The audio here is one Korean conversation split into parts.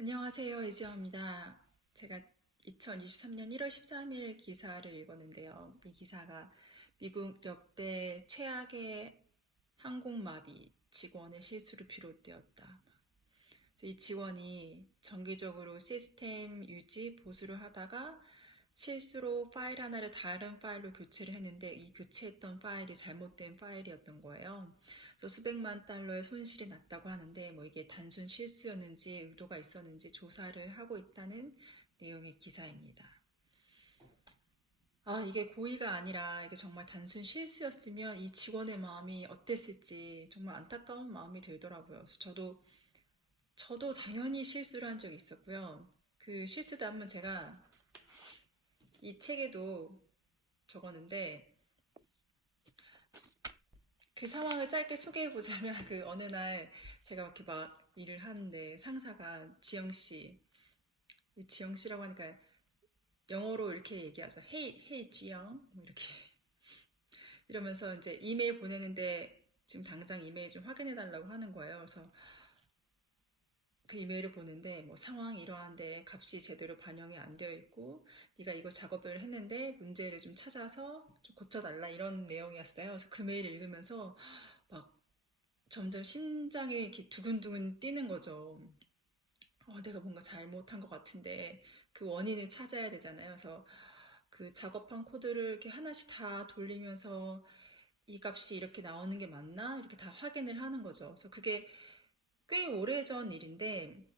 안녕하세요. 이지영입니다. 제가 2023년 1월 13일 기사를 읽었는데요. 이 기사가 미국 역대 최악의 항공마비 직원의 실수로 비롯되었다. 이 직원이 정기적으로 시스템 유지, 보수를 하다가 실수로 파일 하나를 다른 파일로 교체를 했는데 이 교체했던 파일이 잘못된 파일이었던 거예요. 그래서 수백만 달러의 손실이 났다고 하는데 이게 단순 실수였는지 의도가 있었는지 조사를 하고 있다는 내용의 기사입니다. 이게 고의가 아니라 이게 정말 단순 실수였으면 이 직원의 마음이 어땠을지 정말 안타까운 마음이 들더라고요. 그래서 저도 당연히 실수를 한 적이 있었고요. 그 실수담은 제가 이 책에도 적었는데 그 상황을 짧게 소개해보자면 그 어느 날 제가 이렇게 막 일을 하는데 상사가 지영씨, 이 지영씨라고 하니까 영어로 이렇게 얘기하죠. Hey 지영 이렇게 이러면서 이제 이메일 보내는데 지금 당장 이메일 좀 확인해달라고 하는 거예요. 그래서 그 이메일을 보는데 상황이 이러한데 값이 제대로 반영이 안 되어 있고 네가 이거 작업을 했는데 문제를 좀 찾아서 좀 고쳐달라 이런 내용이었어요. 그래서 그 메일을 읽으면서 막 점점 심장이 이렇게 두근두근 뛰는 거죠. 내가 뭔가 잘못한 것 같은데 그 원인을 찾아야 되잖아요. 그래서 그 작업한 코드를 이렇게 하나씩 다 돌리면서 이 값이 이렇게 나오는 게 맞나? 이렇게 다 확인을 하는 거죠. 그래서 그게 꽤 오래전 일인데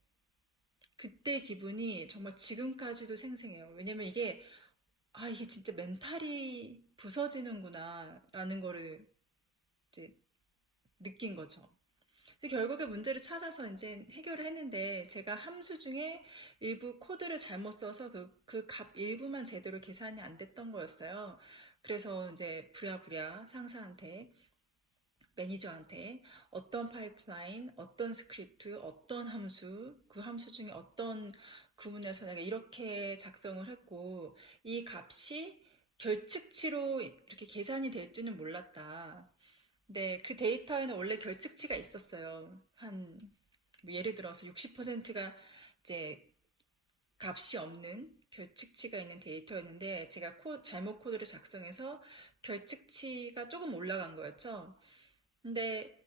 그때 기분이 정말 지금까지도 생생해요. 왜냐면 이게 진짜 멘탈이 부서지는구나 라는 거를 이제 느낀 거죠. 결국에 문제를 찾아서 이제 해결을 했는데 제가 함수 중에 일부 코드를 잘못 써서 그 값 일부만 제대로 계산이 안 됐던 거였어요. 그래서 이제 부랴부랴 상사한테 매니저한테 어떤 파이프라인, 어떤 스크립트, 어떤 함수, 그 함수 중에 어떤 구문에서 내가 이렇게 작성을 했고 이 값이 결측치로 이렇게 계산이 될 줄은 몰랐다. 네, 그 데이터에는 원래 결측치가 있었어요. 예를 들어서 60%가 이제 값이 없는 결측치가 있는 데이터였는데 제가 잘못 코드를 작성해서 결측치가 조금 올라간 거였죠. 근데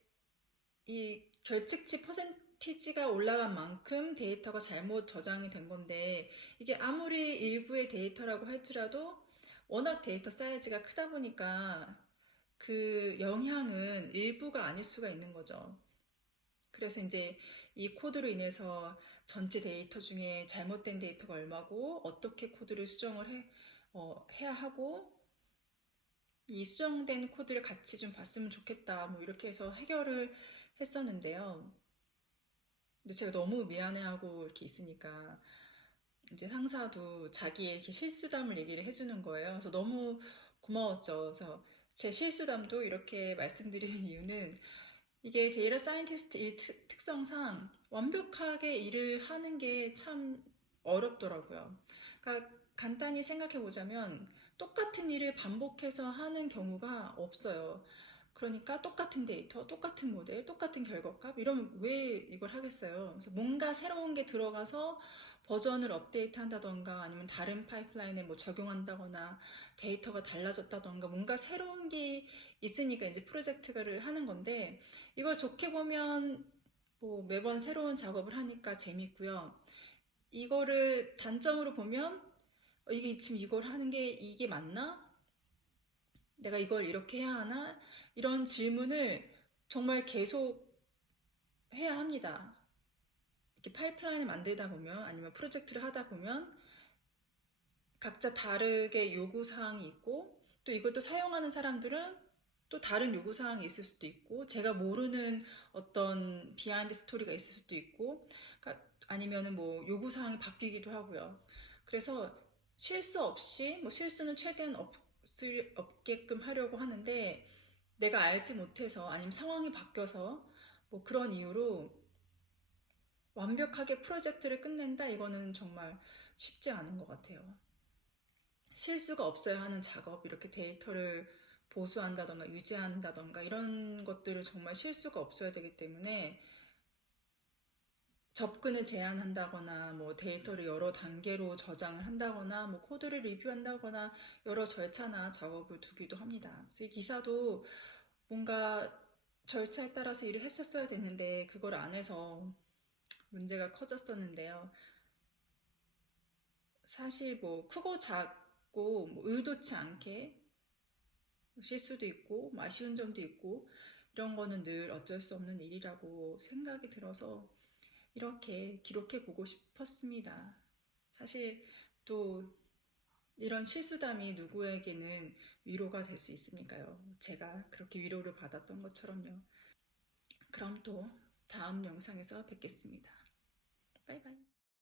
이 결측치 퍼센티지가 올라간 만큼 데이터가 잘못 저장이 된 건데 이게 아무리 일부의 데이터라고 할지라도 워낙 데이터 사이즈가 크다 보니까 그 영향은 일부가 아닐 수가 있는 거죠. 그래서 이제 이 코드로 인해서 전체 데이터 중에 잘못된 데이터가 얼마고 어떻게 코드를 해야 하고 이 수정된 코드를 같이 좀 봤으면 좋겠다 이렇게 해서 해결을 했었는데요. 근데 제가 너무 미안해하고 이렇게 있으니까 이제 상사도 자기의 이렇게 실수담을 얘기를 해주는 거예요. 그래서 너무 고마웠죠. 그래서 제 실수담도 이렇게 말씀드리는 이유는 이게 데이터 사이언티스트 일 특성상 완벽하게 일을 하는 게 참 어렵더라고요. 그러니까 간단히 생각해 보자면 똑같은 일을 반복해서 하는 경우가 없어요. 그러니까 똑같은 데이터, 똑같은 모델, 똑같은 결과값 이러면 왜 이걸 하겠어요? 그래서 뭔가 새로운 게 들어가서 버전을 업데이트 한다던가 아니면 다른 파이프라인에 적용한다거나 데이터가 달라졌다던가 뭔가 새로운 게 있으니까 이제 프로젝트를 하는 건데 이걸 좋게 보면 매번 새로운 작업을 하니까 재밌고요. 이거를 단점으로 보면 이게 지금 이걸 하는 게 이게 맞나? 내가 이걸 이렇게 해야 하나? 이런 질문을 정말 계속 해야 합니다. 이렇게 파이프라인을 만들다 보면 아니면 프로젝트를 하다 보면 각자 다르게 요구사항이 있고 또 이걸 또 사용하는 사람들은 또 다른 요구사항이 있을 수도 있고 제가 모르는 어떤 비하인드 스토리가 있을 수도 있고 그러니까 아니면은 요구사항이 바뀌기도 하고요. 그래서 실수 없이 실수는 최대한 없게끔 하려고 하는데 내가 알지 못해서 아니면 상황이 바뀌어서 그런 이유로 완벽하게 프로젝트를 끝낸다 이거는 정말 쉽지 않은 것 같아요. 실수가 없어야 하는 작업, 이렇게 데이터를 보수한다던가 유지한다던가 이런 것들을 정말 실수가 없어야 되기 때문에 접근을 제한한다거나 뭐 데이터를 여러 단계로 저장을 한다거나 뭐 코드를 리뷰한다거나 여러 절차나 작업을 두기도 합니다. 그래서 이 기사도 뭔가 절차에 따라서 일을 했었어야 됐는데 그걸 안 해서 문제가 커졌었는데요. 사실 뭐 크고 작고 뭐 의도치 않게 실수도 있고 뭐 아쉬운 점도 있고 이런 거는 늘 어쩔 수 없는 일이라고 생각이 들어서 이렇게 기록해 보고 싶었습니다. 사실 또 이런 실수담이 누구에게는 위로가 될 수 있으니까요. 제가 그렇게 위로를 받았던 것처럼요. 그럼 또 다음 영상에서 뵙겠습니다. 바이바이.